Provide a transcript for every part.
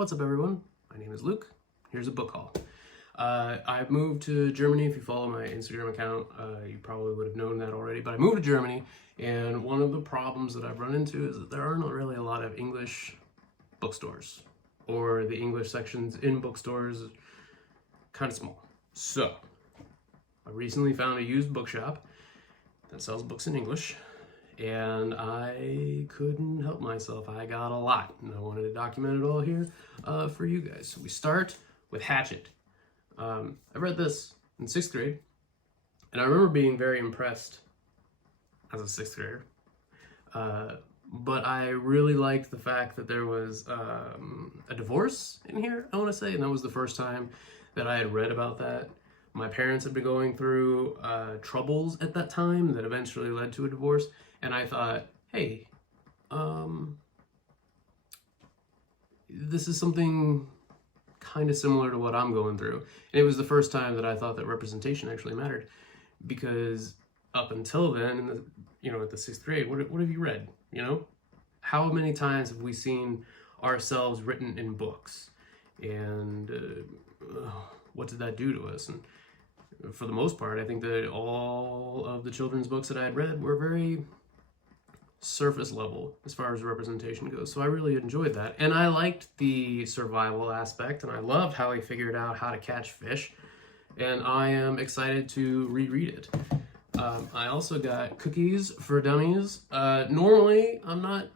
What's up, everyone? My name is Luke. Here's a book haul. I've moved to Germany. If you follow my Instagram account, you probably would have known that already, but I moved to Germany, and one of the problems that I've run into is that there aren't really a lot of English bookstores, or the English sections in bookstores kind of small. So, I recently found a used bookshop that sells books in English, and I couldn't help myself. I got a lot, and I wanted to document it all here for you guys. So we start with Hatchet. I read this in 6th grade, and I remember being very impressed as a 6th grader. But I really liked the fact that there was a divorce in here, I want to say, and that was the first time that I had read about that. My parents had been going through troubles at that time that eventually led to a divorce, and I thought, hey, this is something kind of similar to what I'm going through. And it was the first time that I thought that representation actually mattered, because up until then, in the, at the 6th grade, what have you read? How many times have we seen ourselves written in books? And what did that do to us? And for the most part, I think that all of the children's books that I had read were very surface level as far as representation goes. So I really enjoyed that. And I liked the survival aspect, and I loved how he figured out how to catch fish. And I am excited to reread it. I also got Cookies for Dummies. Normally, I'm not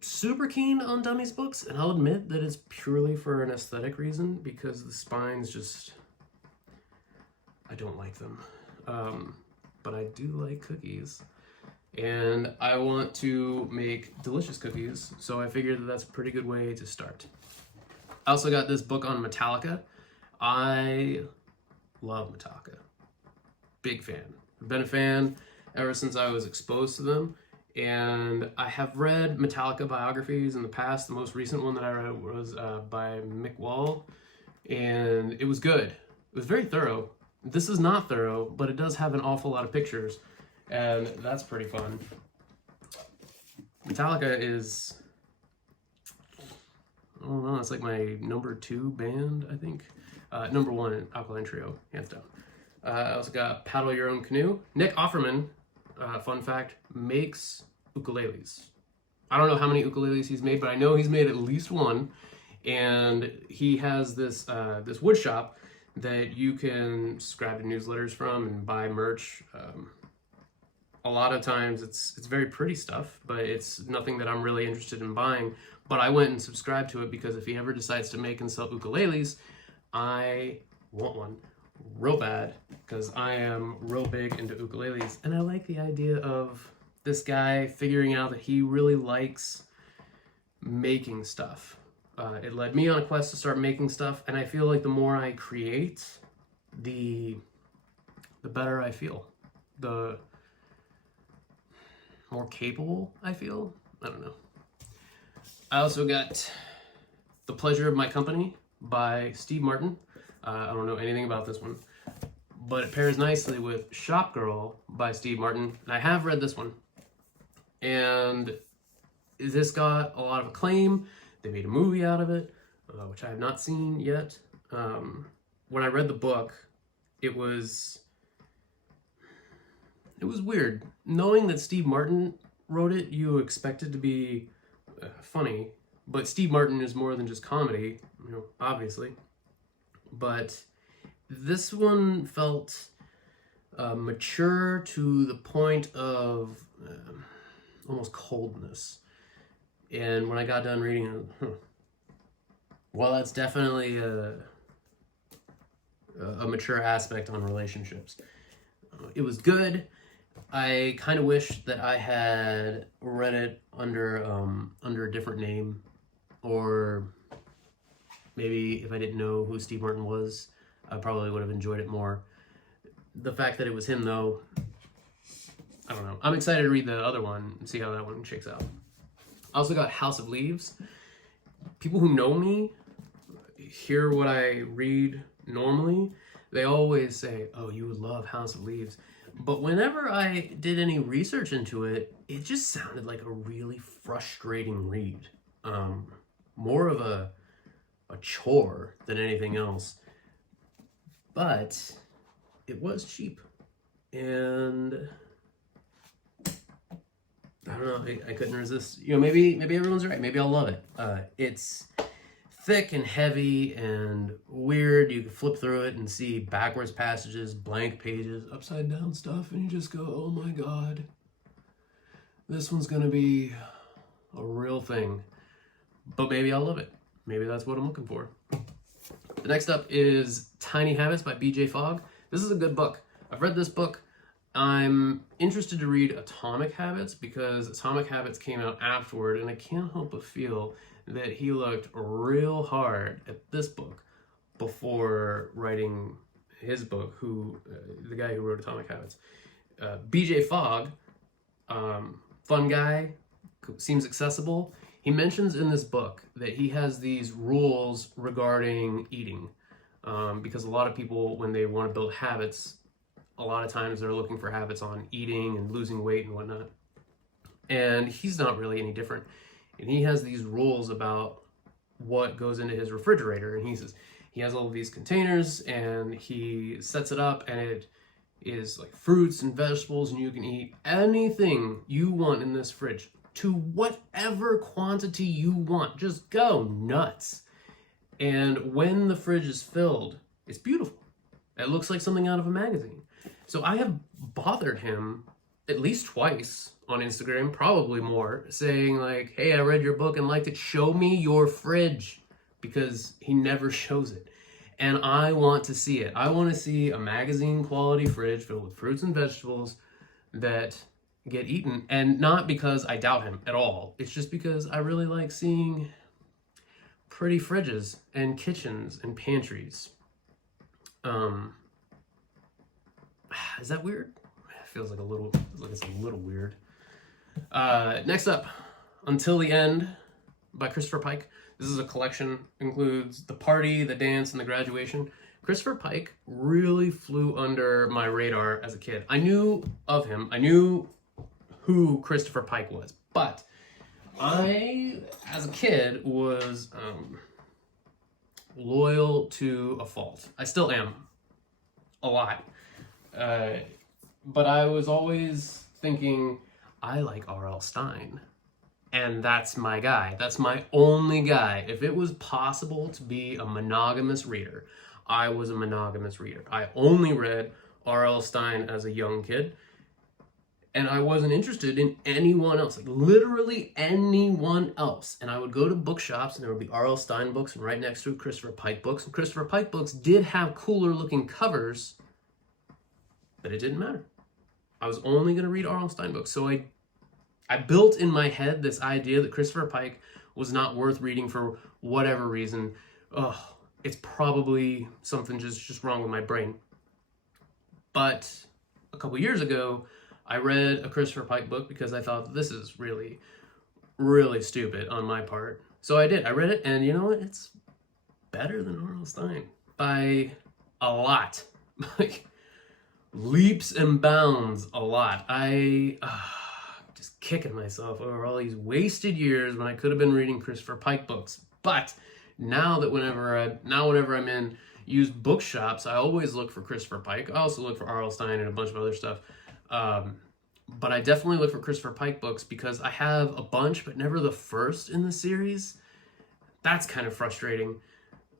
super keen on dummies books, and I'll admit that it's purely for an aesthetic reason, because the spines just, I don't like them. But I do like cookies, and I want to make delicious cookies, so I figured that that's a pretty good way to start. I also got this book on Metallica. I love Metallica. Big fan. I've been a fan ever since I was exposed to them, and I have read Metallica biographies in the past. The most recent one that I read was by Mick Wall, and it was good. It was very thorough. This is not thorough, but it does have an awful lot of pictures, and that's pretty fun. Metallica is, I don't know, it's like my number 2 band, I think. Number 1, Alkaline Trio, hands down. I also got Paddle Your Own Canoe. Nick Offerman, fun fact, makes ukuleles. I don't know how many ukuleles he's made, but I know he's made at least one. And he has this this wood shop that you can subscribe to newsletters from and buy merch. A lot of times it's very pretty stuff, but it's nothing that I'm really interested in buying. But I went and subscribed to it because if he ever decides to make and sell ukuleles, I want one real bad, because I am real big into ukuleles, and I like the idea of this guy figuring out that he really likes making stuff. It led me on a quest to start making stuff, and I feel like the more I create, the better I feel. The more capable I feel. I don't know. I also got The Pleasure of My Company by Steve Martin. I don't know anything about this one, but it pairs nicely with Shop Girl by Steve Martin, and I have read this one. And this got a lot of acclaim. They made a movie out of it, which I have not seen yet. When I read the book, it was weird. Knowing that Steve Martin wrote it, you expect it to be funny, but Steve Martin is more than just comedy, obviously. But this one felt mature to the point of almost coldness. And when I got done reading it, well, that's definitely a mature aspect on relationships. It was good. I kind of wish that I had read it under a different name, or maybe if I didn't know who Steve Martin was, I probably would have enjoyed it more. The fact that it was him, though, I don't know. I'm excited to read the other one and see how that one shakes out. I also got House of Leaves. People who know me hear what I read normally. They always say, oh, you would love House of Leaves. But whenever I did any research into it, it just sounded like a really frustrating read. More of a a chore than anything else. But it was cheap. And I don't know, I couldn't resist. You know, maybe everyone's right. Maybe I'll love it. It's thick and heavy and weird. You can flip through it and see backwards passages, blank pages, upside down stuff, and you just go, oh my God, this one's gonna be a real thing. But maybe I'll love it. Maybe that's what I'm looking for. The next up is Tiny Habits by B.J. Fogg. This is a good book. I've read this book. I'm interested to read Atomic Habits because Atomic Habits came out afterward, and I can't help but feel that he looked real hard at this book before writing his book, the guy who wrote Atomic Habits. B.J. Fogg, fun guy, seems accessible. He mentions in this book that he has these rules regarding eating, because a lot of people, when they want to build habits, a lot of times they're looking for habits on eating and losing weight and whatnot. And he's not really any different. And he has these rules about what goes into his refrigerator. And he says he has all of these containers and he sets it up, and it is like fruits and vegetables, and you can eat anything you want in this fridge to whatever quantity you want. Just go nuts. And when the fridge is filled, it's beautiful. It looks like something out of a magazine. So I have bothered him at least twice on Instagram, probably more, saying like, hey, I read your book and liked it. Show me your fridge, because he never shows it. And I want to see it. I want to see a magazine quality fridge filled with fruits and vegetables that get eaten. And not because I doubt him at all. It's just because I really like seeing pretty fridges and kitchens and pantries. Is that weird? It feels like it's a little weird. Next up, Until the End by Christopher Pike. This is a collection, includes the party, the dance, and the graduation. Christopher Pike really flew under my radar as a kid. I knew of him. I knew who Christopher Pike was, but I, as a kid, was loyal to a fault. I still am, a lot. But I was always thinking, I like R.L. Stine. And that's my guy. That's my only guy. If it was possible to be a monogamous reader, I was a monogamous reader. I only read R.L. Stine as a young kid. And I wasn't interested in anyone else, like literally anyone else. And I would go to bookshops and there would be R.L. Stine books, and right next to it, Christopher Pike books. And Christopher Pike books did have cooler looking covers, but it didn't matter. I was only going to read R.L. Stine books. So I built in my head this idea that Christopher Pike was not worth reading for whatever reason. Oh, it's probably something just wrong with my brain. But a couple years ago, I read a Christopher Pike book because I thought this is really, really stupid on my part. So I did. I read it, and you know what? It's better than R.L. Stine by a lot. Like, leaps and bounds a lot. Just kicking myself over all these wasted years when I could have been reading Christopher Pike books. But now whenever I'm in used bookshops, I always look for Christopher Pike. I also look for R.L. Stine and a bunch of other stuff. But I definitely look for Christopher Pike books because I have a bunch, but never the first in the series. That's kind of frustrating.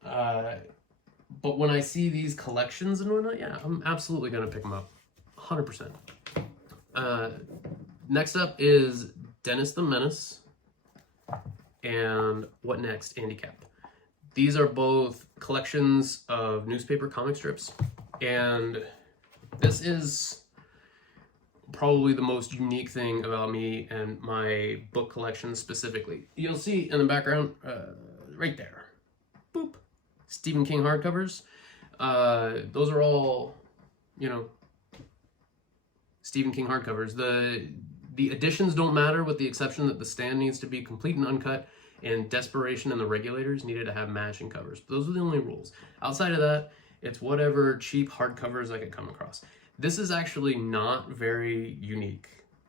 But when I see these collections and whatnot, yeah, I'm absolutely going to pick them up. 100%. Next up is Dennis the Menace and What Next, Andy Cap. These are both collections of newspaper comic strips. And this is probably the most unique thing about me and my book collection specifically. You'll see in the background, right there, boop, Stephen King hardcovers. Those are all, Stephen King hardcovers. The editions don't matter, with the exception that the stand needs to be complete and uncut, and Desperation and the Regulators needed to have matching covers. Those are the only rules. Outside of that, it's whatever cheap hardcovers I could come across. This is actually not very unique.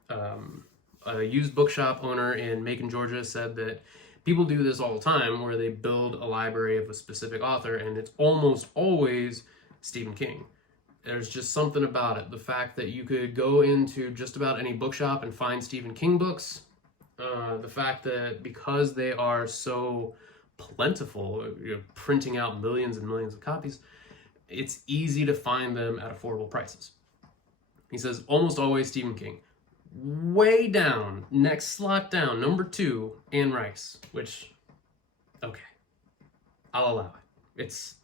A used bookshop owner in Macon, Georgia said that People do this all the time where they build a library of a specific author, and it's almost always Stephen King. There's just something about it. The fact that you could go into just about any bookshop and find Stephen King books. The fact that because they are so plentiful, printing out millions and millions of copies, it's easy to find them at affordable prices. He says almost always Stephen King. Way down, next slot down, number 2, Anne Rice, which, okay, I'll allow it. It's,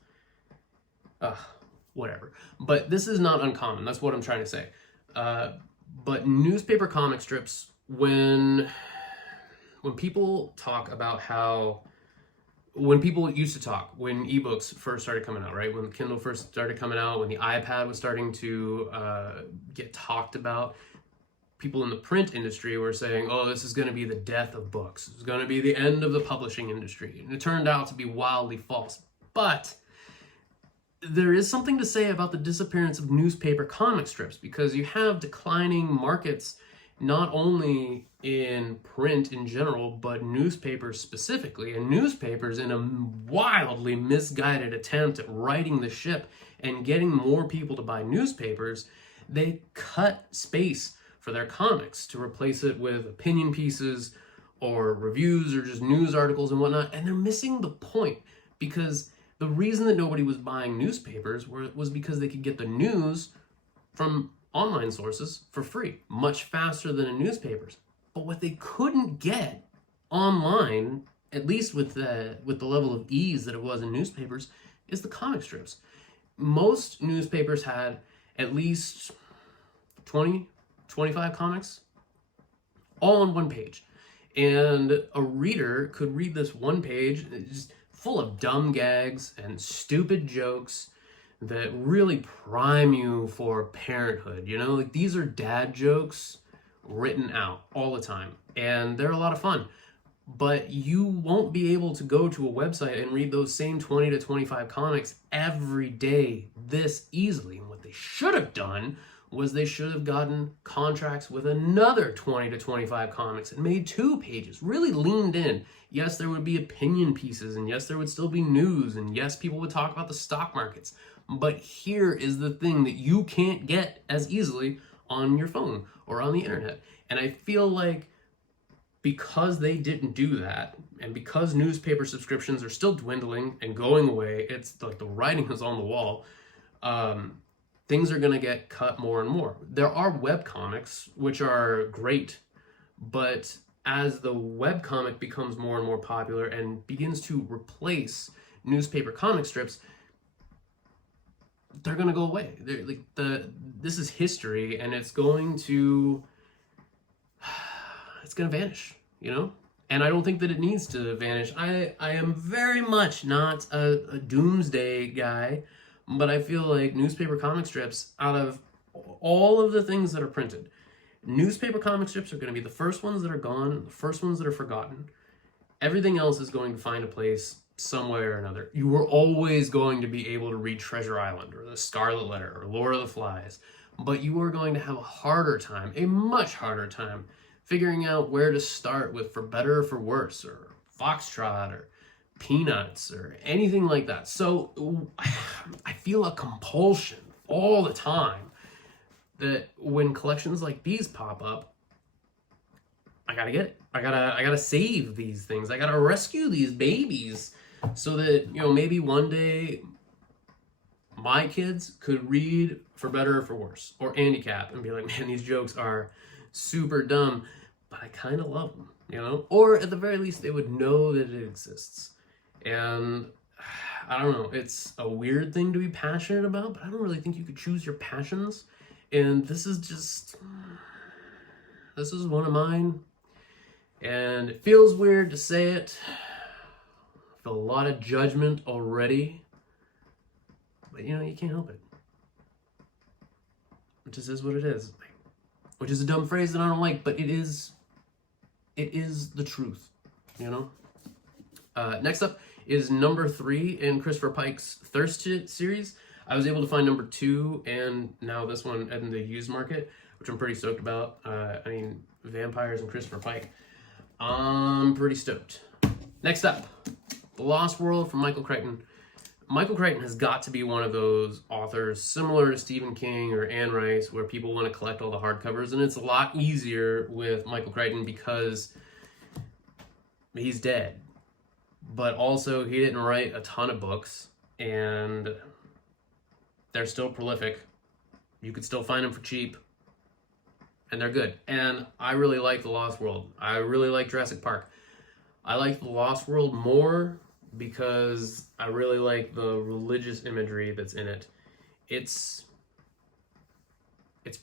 whatever. But this is not uncommon. That's what I'm trying to say. But newspaper comic strips, when people talk about how, when people used to talk, when ebooks first started coming out, right? When the Kindle first started coming out, when the iPad was starting to get talked about, people in the print industry were saying, oh, this is going to be the death of books. It's going to be the end of the publishing industry. And it turned out to be wildly false. But there is something to say about the disappearance of newspaper comic strips, because you have declining markets not only in print in general, but newspapers specifically. And newspapers, in a wildly misguided attempt at righting the ship and getting more people to buy newspapers, they cut space for their comics to replace it with opinion pieces or reviews or just news articles and whatnot. And they're missing the point, because the reason that nobody was buying newspapers was because they could get the news from online sources for free, much faster than in newspapers. But what they couldn't get online, at least with the level of ease that it was in newspapers, is the comic strips. Most newspapers had at least 20, 25 comics, all on one page. And a reader could read this one page, just full of dumb gags and stupid jokes that really prime you for parenthood. You know, like, these are dad jokes written out all the time, and they're a lot of fun. But you won't be able to go to a website and read those same 20 to 25 comics every day this easily. And what they should have done was they should have gotten contracts with another 20 to 25 comics and made 2 pages, really leaned in. Yes, there would be opinion pieces, and yes, there would still be news, and yes, people would talk about the stock markets. But here is the thing that you can't get as easily on your phone or on the internet. And I feel like because they didn't do that, and because newspaper subscriptions are still dwindling and going away, it's like the writing is on the wall, things are going to get cut more and more. There are webcomics, which are great, but as the webcomic becomes more and more popular and begins to replace newspaper comic strips, they're going to go away. This is history, and it's going to vanish, you know? And I don't think that it needs to vanish. I am very much not a doomsday guy, but I feel like newspaper comic strips, out of all of the things that are printed, newspaper comic strips are going to be the first ones that are gone, the first ones that are forgotten. Everything else is going to find a place some way or another. You were always going to be able to read Treasure Island or The Scarlet Letter or Lord of the Flies, but you are going to have a harder time, a much harder time, figuring out where to start with For Better or For Worse or Foxtrot or Peanuts or anything like that. So I feel a compulsion all the time that when collections like these pop up, I gotta get it. I gotta save these things. I gotta rescue these babies so that, you know, maybe one day my kids could read For Better or For Worse or Handicap and be like, man, these jokes are super dumb, but I kind of love them, you know? Or at the very least, they would know that it exists. And I don't know, it's a weird thing to be passionate about, but I don't really think you could choose your passions. And this is one of mine. And it feels weird to say it. I feel a lot of judgment already. But, you know, you can't help it. It just is what it is. Which is a dumb phrase that I don't like, but it is the truth, you know? Next up is number 3 in Christopher Pike's Thirst series. I was able to find number 2 and now this one in the used market, which I'm pretty stoked about. I mean, vampires and Christopher Pike. I'm pretty stoked. Next up, The Lost World from Michael Crichton. Michael Crichton has got to be one of those authors similar to Stephen King or Anne Rice where people want to collect all the hardcovers, and it's a lot easier with Michael Crichton because he's dead. But also, he didn't write a ton of books, and they're still prolific. You could still find them for cheap, and they're good. And I really like The Lost World. I really like Jurassic Park. I like The Lost World more because I really like the religious imagery that's in it. It's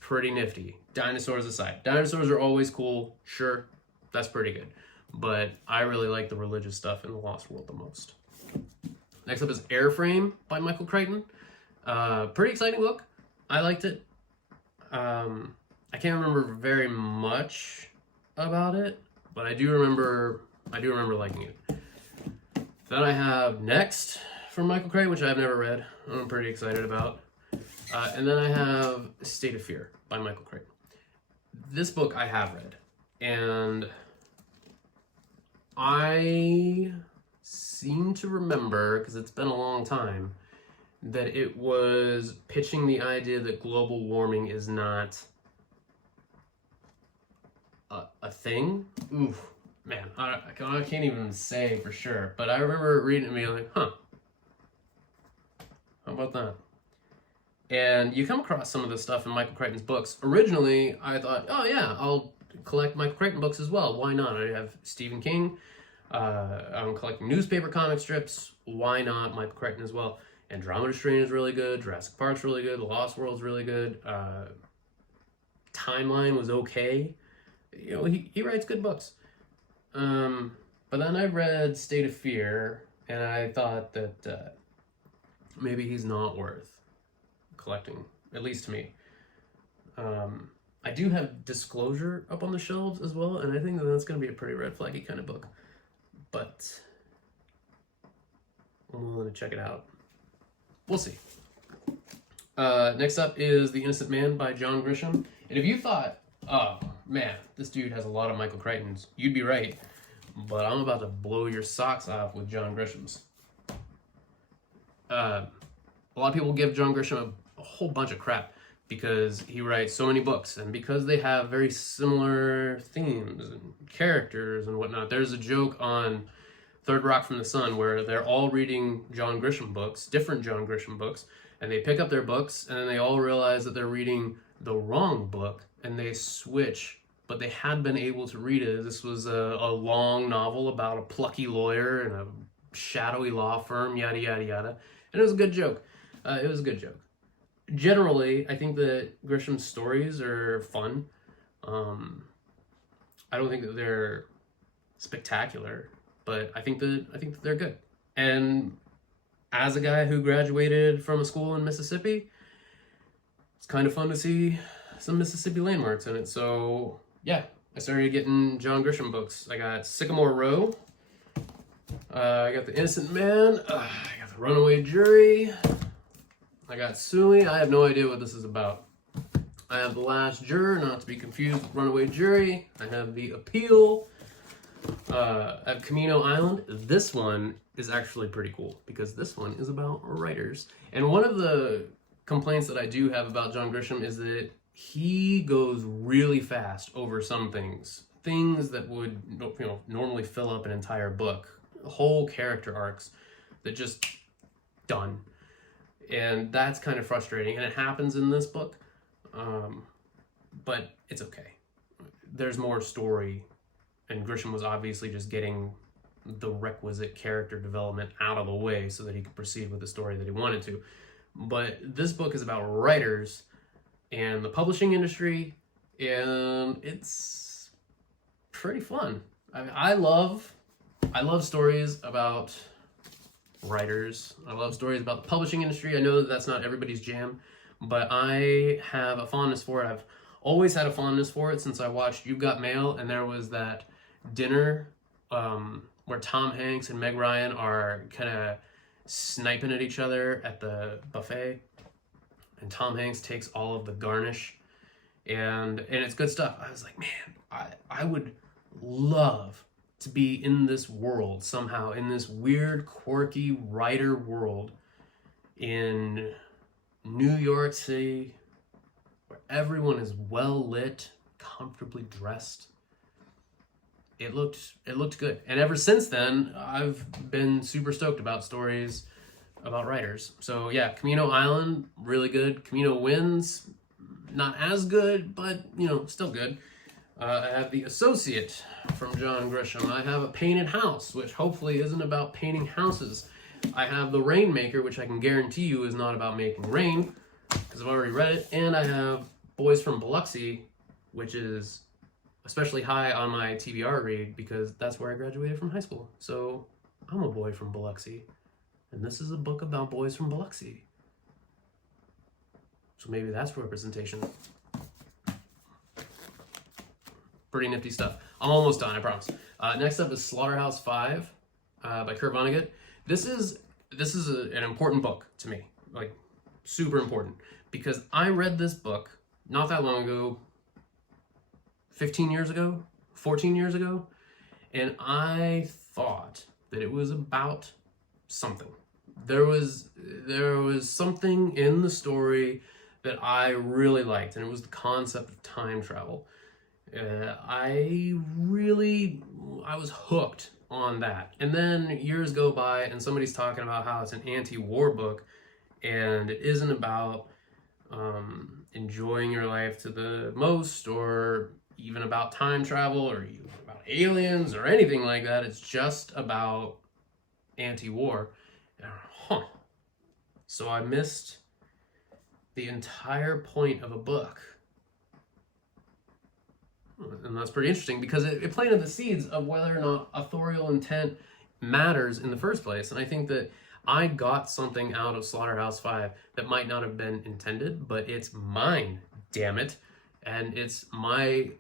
pretty nifty. Dinosaurs aside. Dinosaurs are always cool, sure, that's pretty good. But I really like the religious stuff in The Lost World the most. Next up is Airframe by Michael Crichton. Pretty exciting book. I liked it. I can't remember very much about it, but I do remember liking it. Then I have Next from Michael Crichton, which I've never read. I'm pretty excited about. And then I have State of Fear by Michael Crichton. This book I have read, and I seem to remember, because it's been a long time, that it was pitching the idea that global warming is not a thing. Oof. Man, I can't even say for sure, but I remember reading it and being like, huh, how about that? And you come across some of this stuff in Michael Crichton's books. Originally, I thought, oh yeah, I'll collect Michael Crichton books as well. Why not? I have Stephen King. I'm collecting newspaper comic strips. Why not Michael Crichton as well? Andromeda Strain is really good. Jurassic Park's really good. The Lost World's really good. Timeline was okay. You know, he writes good books. But then I read State of Fear, and I thought that maybe he's not worth collecting, at least to me. I do have Disclosure up on the shelves as well, and I think that that's going to be a pretty red flaggy kind of book. But I'm willing to check it out. We'll see. Next up is The Innocent Man by John Grisham. And if you thought, oh man, this dude has a lot of Michael Crichtons, you'd be right. But I'm about to blow your socks off with John Grisham's. A lot of people give John Grisham a whole bunch of crap because he writes so many books and because they have very similar themes and characters and whatnot. There's a joke on Third Rock from the Sun where they're all reading John Grisham books, different John Grisham books, and they pick up their books and then they all realize that they're reading the wrong book and they switch, but they had been able to read it. This was a long novel about a plucky lawyer and a shadowy law firm, yada, yada, yada. And it was a good joke. It was a good joke. Generally, I think that Grisham's stories are fun. I don't think that they're spectacular, but I think that they're good. And as a guy who graduated from a school in Mississippi, it's kind of fun to see some Mississippi landmarks in it. So yeah, I started getting John Grisham books. I got Sycamore Row. I got The Innocent Man. I got The Runaway Jury. I got Sully. I have no idea what this is about. I have The Last Juror, not to be confused with Runaway Jury. I have The Appeal. I have Camino Island. This one is actually pretty cool because this one is about writers. And one of the complaints that I do have about John Grisham is that he goes really fast over some things. Things that would, normally fill up an entire book. Whole character arcs that just done. And that's kind of frustrating. And it happens in this book. But it's okay. There's more story. And Grisham was obviously just getting the requisite character development out of the way so that he could proceed with the story that he wanted to. But this book is about writers and the publishing industry, and it's pretty fun. I mean, I love stories about writers. I love stories about the publishing industry. I know that that's not everybody's jam, but I have a fondness for it. I've always had a fondness for it since I watched You've Got Mail, and there was that dinner where Tom Hanks and Meg Ryan are kind of sniping at each other at the buffet, and Tom Hanks takes all of the garnish, and it's good stuff. I was like, man, I would love to be in this world somehow, in this weird, quirky writer world in New York City, where everyone is well lit, comfortably dressed. It looked good. And ever since then, I've been super stoked about stories about writers. So yeah, Camino Island, really good. Camino Winds, not as good, but still good. I have The Associate from John Grisham. I have A Painted House, which hopefully isn't about painting houses. I have The Rainmaker, which I can guarantee you is not about making rain, because I've already read it. And I have Boys from Biloxi, which is especially high on my TBR read, because that's where I graduated from high school. So I'm a boy from Biloxi, and this is a book about boys from Biloxi. So maybe that's representation. Pretty nifty stuff. I'm almost done, I promise. Next up is Slaughterhouse-Five by Kurt Vonnegut. This is an important book to me, like super important, because I read this book not that long ago, 15 years ago, 14 years ago, and I thought that it was about something. There was something in the story that I really liked, and it was the concept of time travel. I was hooked on that. And then years go by and somebody's talking about how it's an anti-war book and it isn't about enjoying your life to the most, or even about time travel, or even about aliens or anything like that. It's just about anti-war. So I missed the entire point of a book. And that's pretty interesting, because it planted the seeds of whether or not authorial intent matters in the first place. And I think that I got something out of Slaughterhouse-Five that might not have been intended, but it's mine, damn it. And it's my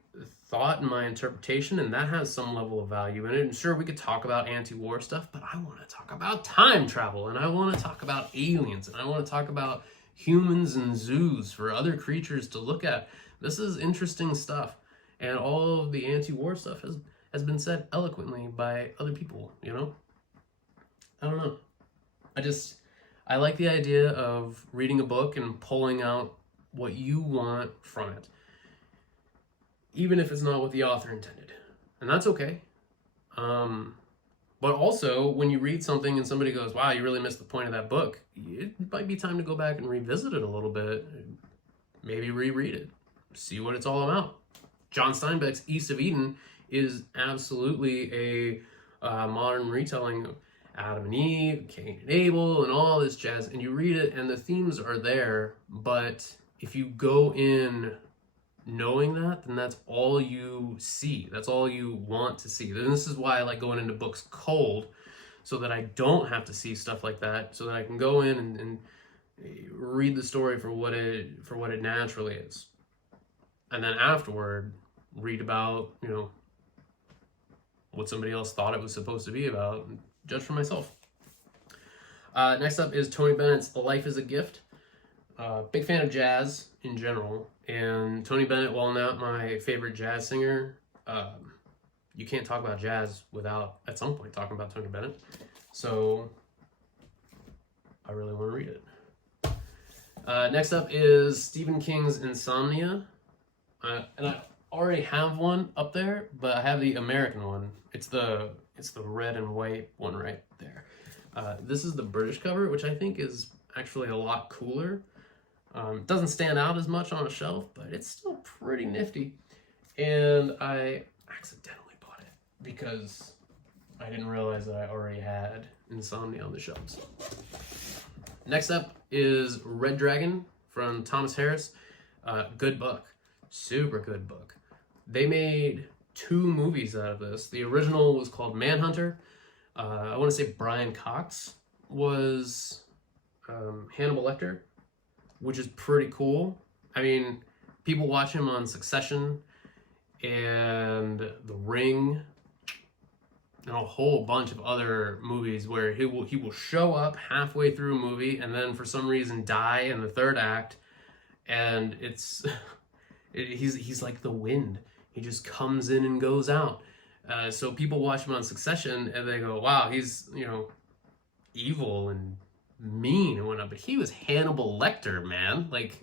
thought and my interpretation, and that has some level of value in it. And sure, we could talk about anti-war stuff, but I want to talk about time travel, and I want to talk about aliens, and I want to talk about humans and zoos for other creatures to look at. This is interesting stuff. And all of the anti-war stuff has been said eloquently by other people, I don't know. I like the idea of reading a book and pulling out what you want from it, even if it's not what the author intended. And that's okay. But also, when you read something and somebody goes, wow, you really missed the point of that book, it might be time to go back and revisit it a little bit, maybe reread it, see what it's all about. John Steinbeck's East of Eden is absolutely a modern retelling of Adam and Eve, Cain and Abel, and all this jazz. And you read it, and the themes are there. But if you go in knowing that, then that's all you see. That's all you want to see. And this is why I like going into books cold, so that I don't have to see stuff like that, so that I can go in and read the story for what it naturally is. And then afterward, read about, what somebody else thought it was supposed to be about, and judge for myself. Next up is Tony Bennett's Life is a Gift. Big fan of jazz in general, and Tony Bennett, while not my favorite jazz singer, you can't talk about jazz without, at some point, talking about Tony Bennett. So I really want to read it. Next up is Stephen King's Insomnia. And I already have one up there, but I have the American one. It's the red and white one right there. This is the British cover, which I think is actually a lot cooler. It doesn't stand out as much on a shelf, but it's still pretty nifty. And I accidentally bought it because I didn't realize that I already had Insomnia on the shelves. Next up is Red Dragon from Thomas Harris. Good book. Super good book. They made 2 movies out of this. The original was called Manhunter. I want to say Brian Cox was Hannibal Lecter, which is pretty cool. I mean, people watch him on Succession and The Ring and a whole bunch of other movies where he will show up halfway through a movie and then for some reason die in the third act, and he's like the wind. He just comes in and goes out. So people watch him on Succession and they go, wow, he's, evil and mean and whatnot. But he was Hannibal Lecter, man. Like,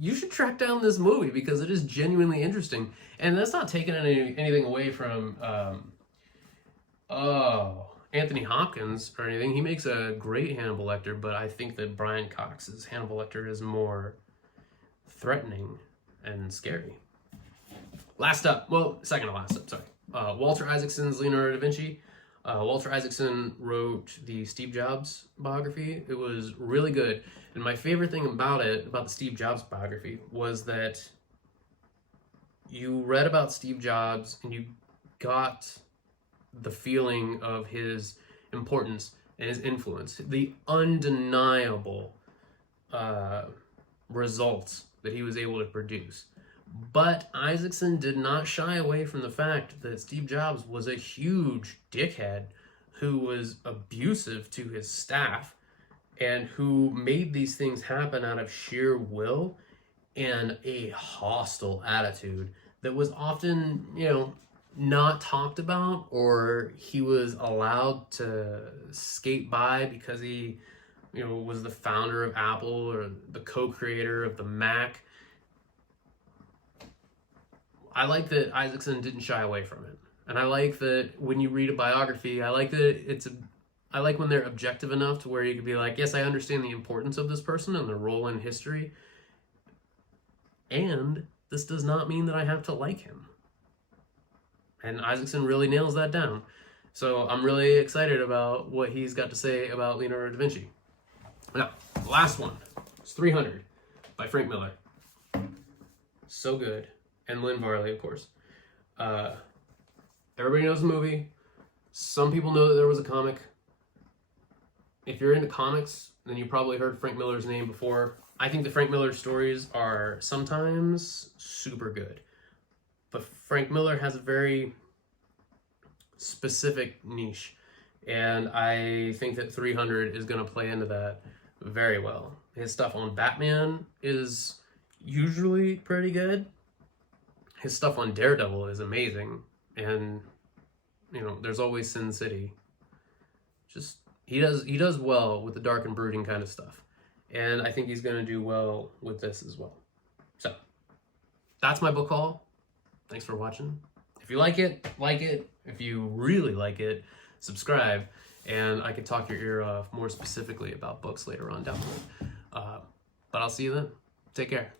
you should track down this movie because it is genuinely interesting. And that's not taking anything away from Anthony Hopkins or anything. He makes a great Hannibal Lecter, but I think that Brian Cox's Hannibal Lecter is more threatening and scary. Second to last up, sorry. Walter Isaacson's Leonardo da Vinci. Walter Isaacson wrote the Steve Jobs biography. It was really good. And my favorite thing about the Steve Jobs biography, was that you read about Steve Jobs and you got the feeling of his importance and his influence, the undeniable results that he was able to produce. But Isaacson did not shy away from the fact that Steve Jobs was a huge dickhead who was abusive to his staff and who made these things happen out of sheer will and a hostile attitude that was often, not talked about, or he was allowed to skate by because he, was the founder of Apple or the co-creator of the Mac. I like that Isaacson didn't shy away from it. And I like that when you read a biography, I like when they're objective enough to where you could be like, yes, I understand the importance of this person and their role in history. And this does not mean that I have to like him. And Isaacson really nails that down. So I'm really excited about what he's got to say about Leonardo da Vinci. Now, the last one is 300 by Frank Miller. So good. And Lynn Varley, of course. Everybody knows the movie. Some people know that there was a comic. If you're into comics, then you probably heard Frank Miller's name before. I think the Frank Miller stories are sometimes super good. But Frank Miller has a very specific niche. And I think that 300 is going to play into that very well. His stuff on Batman is usually pretty good. His stuff on Daredevil is amazing. And, there's always Sin City. Just, he does well with the dark and brooding kind of stuff. And I think he's going to do well with this as well. So, that's my book haul. Thanks for watching. If you like it, like it. If you really like it, subscribe. And I can talk your ear off more specifically about books later on down the road. But I'll see you then. Take care.